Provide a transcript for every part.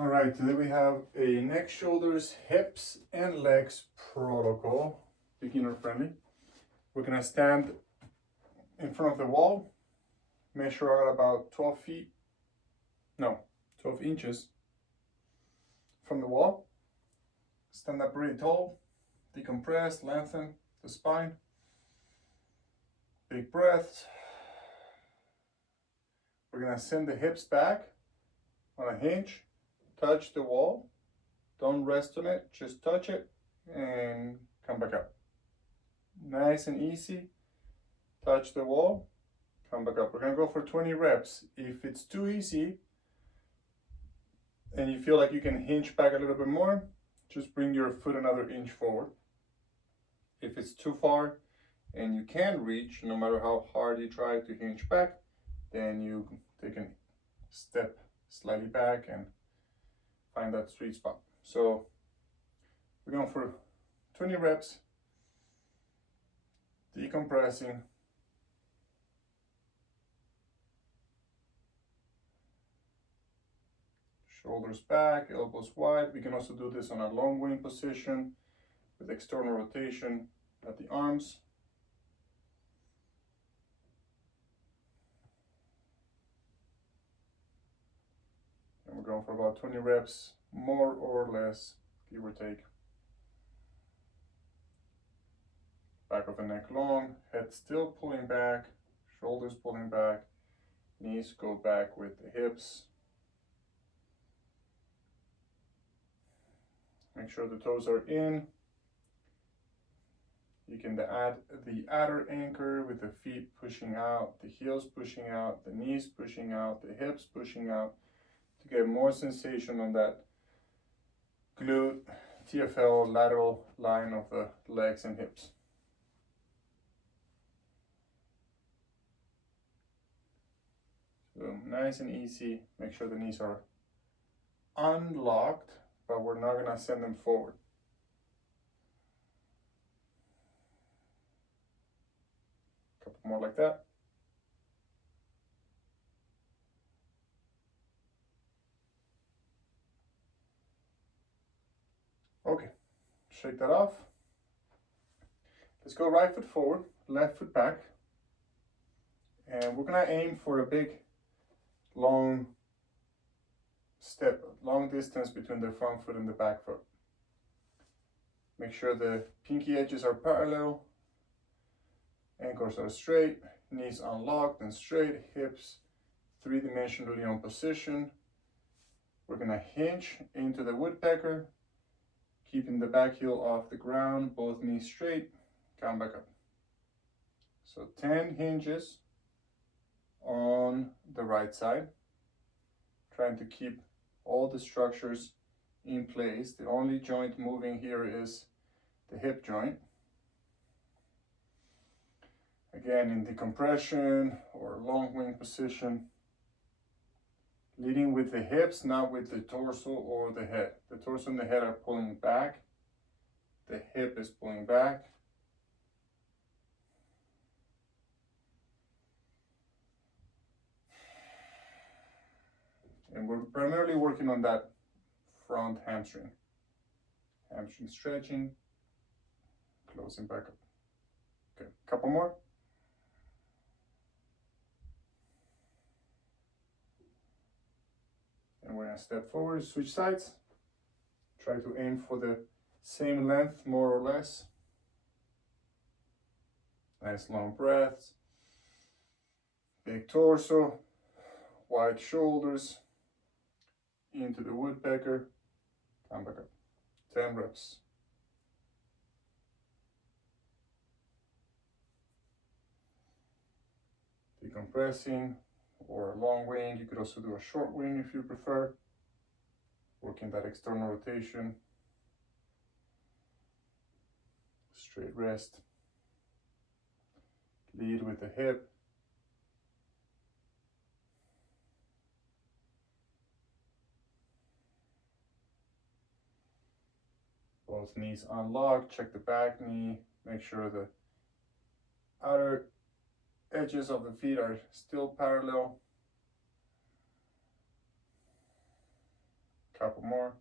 All right, today we have a neck, shoulders, hips, and legs protocol, beginner friendly. We're gonna stand in front of the wall, measure out about 12 inches from the wall. Stand up pretty tall, decompress, lengthen the spine. Big breaths. We're gonna send the hips back on a hinge, touch the wall. Don't rest on it, just touch it and come back up. Nice and easy. Touch the wall, come back up. We're gonna go for 20 reps. If it's too easy and you feel like you can hinge back a little bit more, just bring your foot another inch forward. If it's too far and you can't reach, no matter how hard you try to hinge back, then you take a step slightly back and find that sweet spot. So we're going for 20 reps, decompressing. Shoulders back, elbows wide. We can also do this on a long wing position with external rotation at the arms. And we're going for about 20 reps, more or less, give or take. Back of the neck long, head still pulling back, shoulders pulling back, knees go back with the hips. Make sure the toes are in. You can add the adder anchor with the feet pushing out, the heels pushing out, the knees pushing out, the hips pushing out to get more sensation on that glute, TFL lateral line of the legs and hips. So nice and easy. Make sure the knees are unlocked, but we're not gonna send them forward. A couple more like that. Okay, shake that off. Let's go right foot forward, left foot back. And we're gonna aim for a big, long step, long distance between the front foot and the back foot. Make sure the pinky edges are parallel, ankles are straight, knees unlocked and straight, hips three-dimensionally on position. We're gonna hinge into the woodpecker, keeping the back heel off the ground, both knees straight, come back up. So 10 hinges on the right side, trying to keep all the structures in place. The only joint moving here is the hip joint. Again, in decompression or long wing position, leading with the hips, not with the torso or the head. The torso and the head are pulling back. The hip is pulling back. And we're primarily working on that front hamstring. Hamstring stretching, closing back up. Okay, a couple more. And we're gonna step forward, switch sides. Try to aim for the same length, more or less. Nice long breaths. Big torso, wide shoulders. Into the woodpecker, come back up. 10 reps. Decompressing or a long wing. You could also do a short wing if you prefer. Working that external rotation. Straight rest. Lead with the hip. Both knees unlocked, check the back knee, make sure the outer edges of the feet are still parallel. Couple more.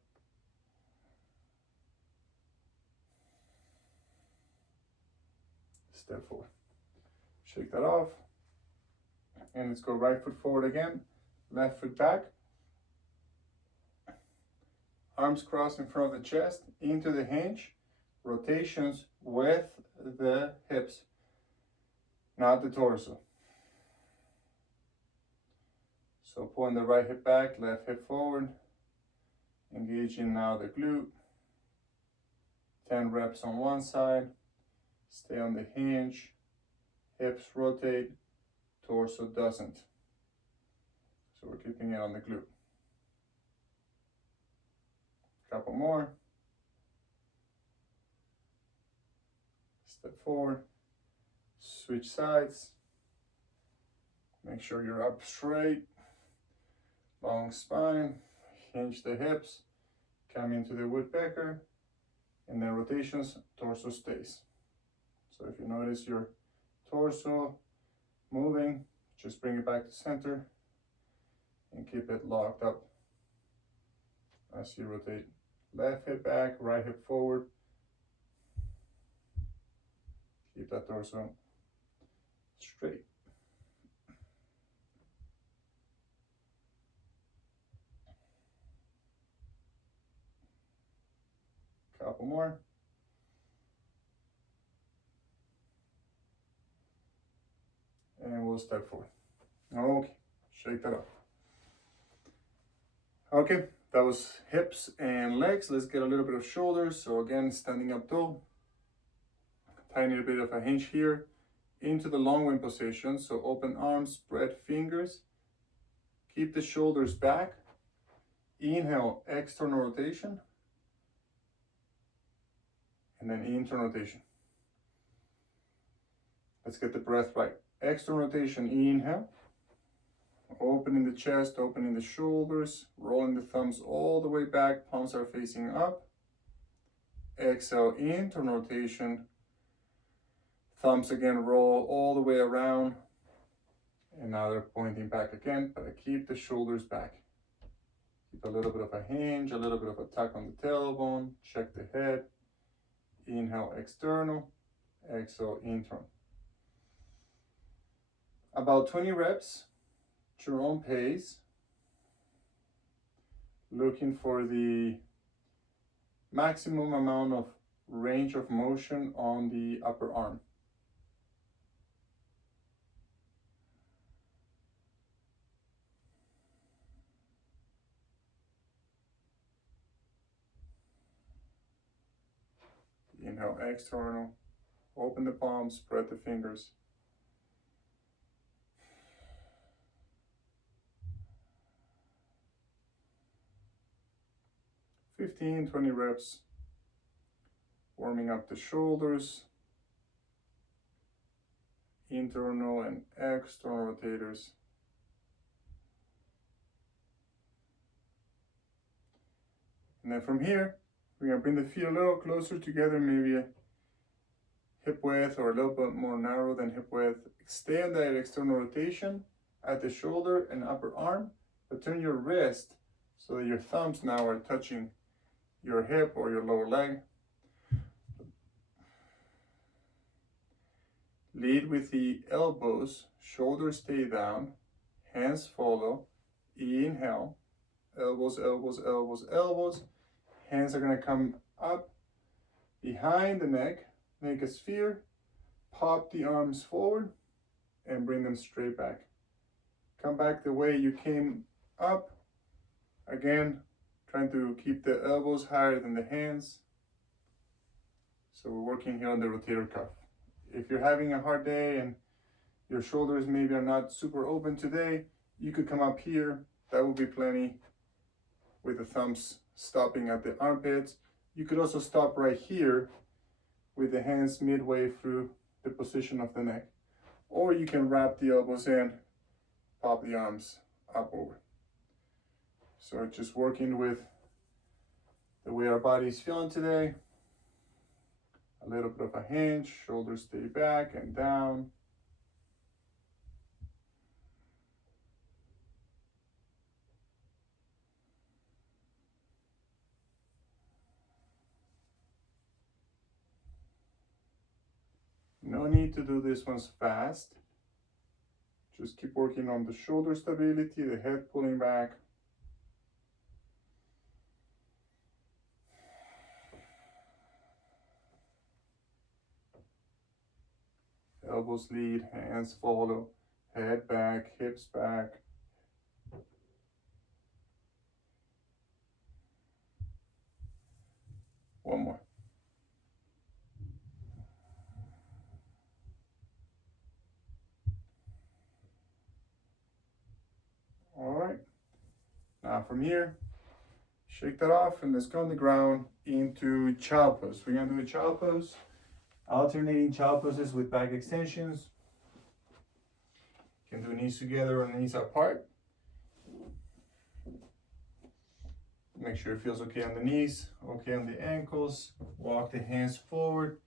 Step forward. Shake that off. And let's go right foot forward again. Left foot back. Arms crossed in front of the chest, into the hinge. Rotations with the hips, not the torso. So pulling the right hip back, left hip forward. Engaging now the glute. 10 reps on one side. Stay on the hinge. Hips rotate, torso doesn't. So we're keeping it on the glute. Couple more. Step forward. Switch sides. Make sure you're up straight. Long spine. Hinge the hips. Come into the woodpecker. And then rotations, torso stays. So if you notice your torso moving, just bring it back to center and keep it locked up as you rotate. Left hip back, right hip forward. Keep that torso straight. Couple more. And we'll step forward. Okay, shake that off. Okay, that was hips and legs. Let's get a little bit of shoulders. So again, standing up tall. Tiny bit of a hinge here. Into the long wing position. So open arms, spread fingers. Keep the shoulders back. Inhale, external rotation. And then internal rotation. Let's get the breath right. External rotation, inhale. Opening the chest, opening the shoulders, rolling the thumbs all the way back, palms are facing up. Exhale, internal rotation. Thumbs again roll all the way around. And now they're pointing back again, but I keep the shoulders back. Keep a little bit of a hinge, a little bit of a tuck on the tailbone, check the head. Inhale, external. Exhale, internal. About 20 reps, at your own pace. Looking for the maximum amount of range of motion on the upper arm. Inhale, external. Open the palms, spread the fingers. (15, 20 reps. Warming up the shoulders. Internal and external rotators. And then from here, we're going to bring the feet a little closer together, maybe a hip width or a little bit more narrow than hip width. Stay on that external rotation at the shoulder and upper arm, but turn your wrist so that your thumbs now are touching your hip or your lower leg. Lead with the elbows, shoulders stay down, hands follow. Inhale, elbows, elbows, elbows, elbows. Hands are going to come up behind the neck, make a sphere, pop the arms forward, and bring them straight back. Come back the way you came up. Again, trying to keep the elbows higher than the hands. So we're working here on the rotator cuff. If you're having a hard day and your shoulders maybe are not super open today, you could come up here. That will be plenty with the thumbs stopping at the armpits. You could also stop right here with the hands midway through the position of the neck. Or you can wrap the elbows in, pop the arms up over. So just working with the way our body's feeling today. A little bit of a hinge, shoulders stay back and down. No need to do this ones fast. Just keep working on the shoulder stability, the head pulling back. Elbows lead, hands follow, head back, hips back. One more. All right. Now from here, shake that off and let's go on the ground into child pose. We're gonna do a child pose, alternating child poses with back extensions. You can do knees together or knees apart. Make sure it feels okay on the knees, okay on the ankles. Walk the hands forward,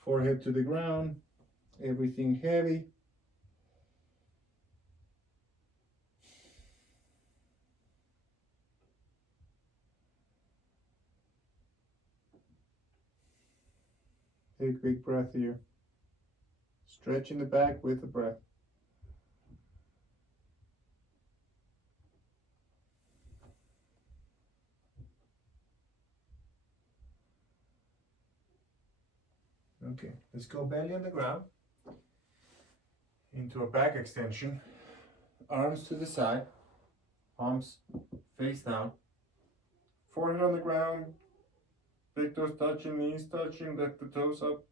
forehead to the ground, everything heavy. Take a big breath here. Stretching the back with the breath. Okay, let's go belly on the ground into a back extension. Arms to the side, palms face down. Forehead on the ground, big toes touching, knees touching, lift the toes up,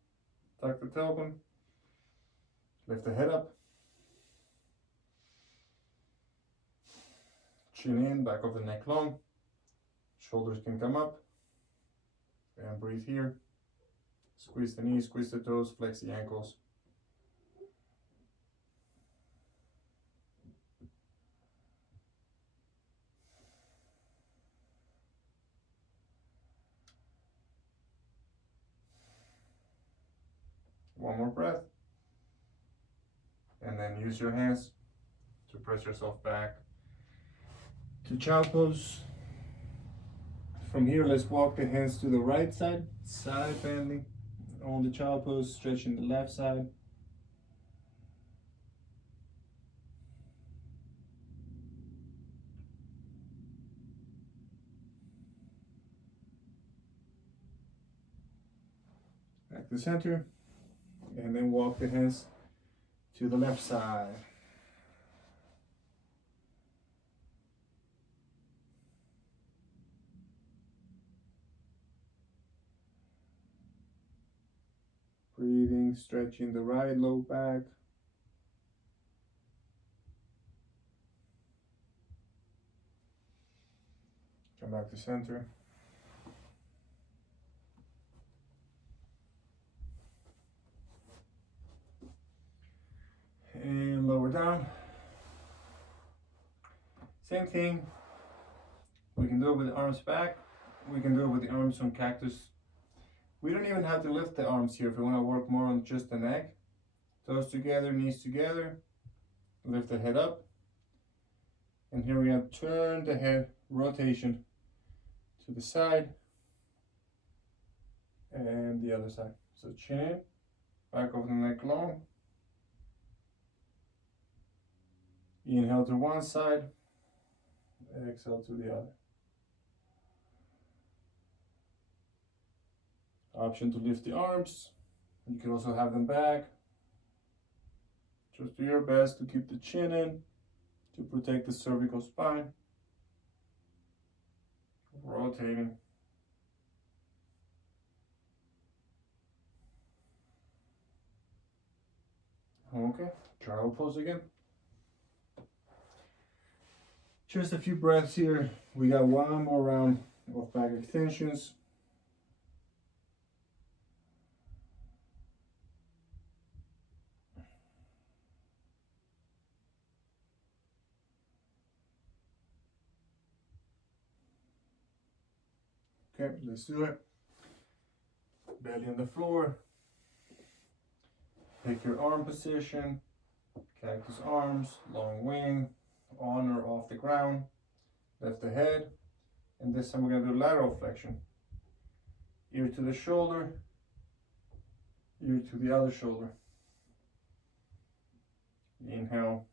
tuck the tailbone, lift the head up. Chin in, back of the neck long, shoulders can come up, and breathe here. Squeeze the knees, squeeze the toes, flex the ankles. One more breath. And then use your hands to press yourself back to child pose. From here, let's walk the hands to the right side, side bending. On the child pose, stretching the left side. Back to center. And then walk the hands to the left side. Breathing, stretching the right low back. Come back to center. And lower down. Same thing. We can do it with the arms back. We can do it with the arms on cactus. We don't even have to lift the arms here if we want to work more on just the neck. Toes together, knees together. Lift the head up. And here we have turn the head, rotation to the side. And the other side. So chin in, back of the neck long. Inhale to one side, exhale to the other. Option to lift the arms. You can also have them back. Just do your best to keep the chin in to protect the cervical spine. Rotating. Okay, child pose again. Just a few breaths here. We got one more round of back extensions. Okay, let's do it. Belly on the floor. Pick your arm position. Cactus arms, long wing, on or off the ground. Lift the head. And this time we're going to do lateral flexion. Ear to the shoulder, ear to the other shoulder. Inhale.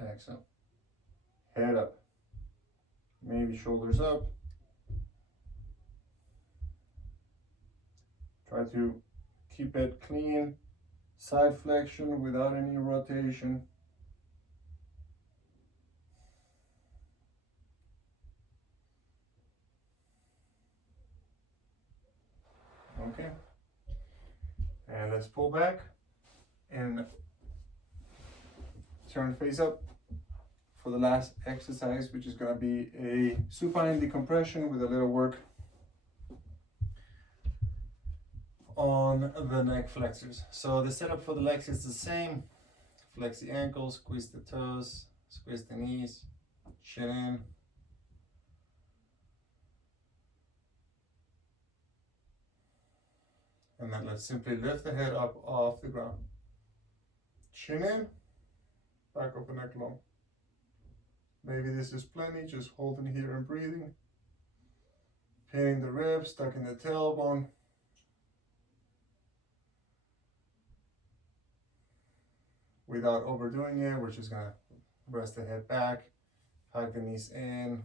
Exhale. Head up. Maybe shoulders up. Try to keep it clean. Side flexion without any rotation. Okay. And let's pull back and turn face up for the last exercise, which is going to be a supine decompression with a little work on the neck flexors. So the setup for the legs is the same. Flex the ankles, squeeze the toes, squeeze the knees, chin in. And then let's simply lift the head up off the ground. Chin in, back of the neck long. Maybe this is plenty, just holding here and breathing. Pinning the ribs, tucking the tailbone. Without overdoing it, we're just gonna rest the head back, hug the knees in.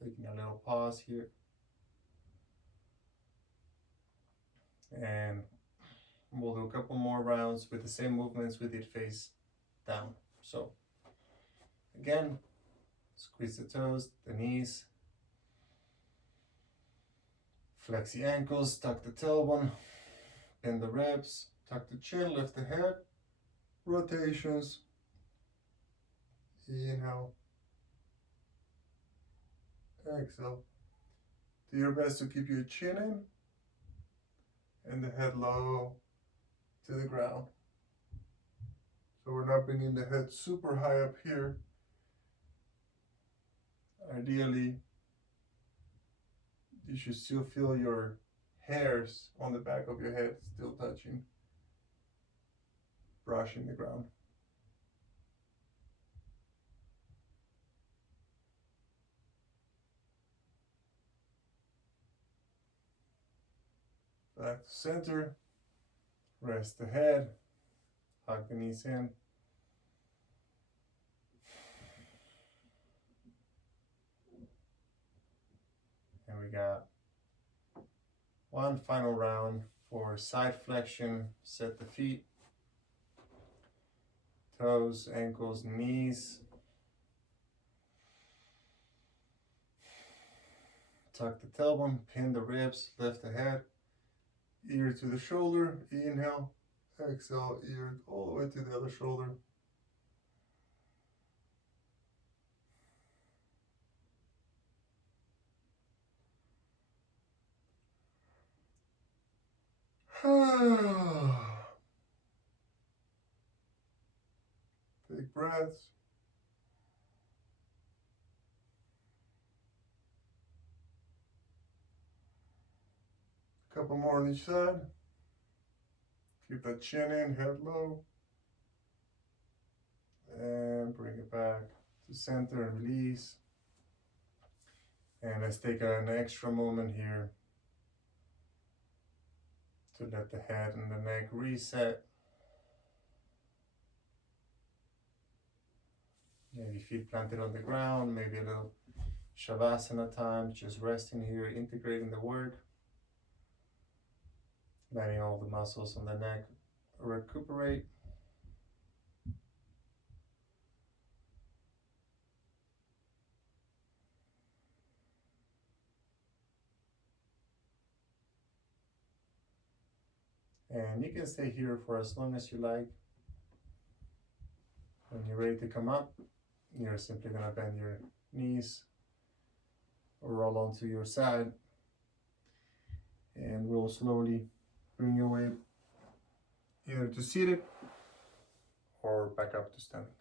Taking a little pause here. And we'll do a couple more rounds with the same movements we did face down. So again, squeeze the toes, the knees, flex the ankles, tuck the tailbone, bend the ribs, tuck the chin, lift the head, rotations, inhale, exhale. Do your best to keep your chin in and the head low to the ground. So we're not bringing the head super high up here. Ideally, you should still feel your hairs on the back of your head still touching, brushing the ground. Back to center, rest the head, hug the knees in. And we got one final round for side flexion. Set the feet, toes, ankles, knees. Tuck the tailbone, pin the ribs, lift the head, ear to the shoulder, inhale, exhale, ear all the way to the other shoulder. Big breaths. Couple more on each side. Keep that chin in, head low. And bring it back to center and release. And let's take an extra moment here to let the head and the neck reset. Maybe feet planted on the ground, maybe a little Shavasana time, just resting here, integrating the work. Letting all the muscles on the neck recuperate. And you can stay here for as long as you like. When you're ready to come up, you're simply going to bend your knees or roll onto your side. And we'll slowly bring your weight either to seated or back up to standing.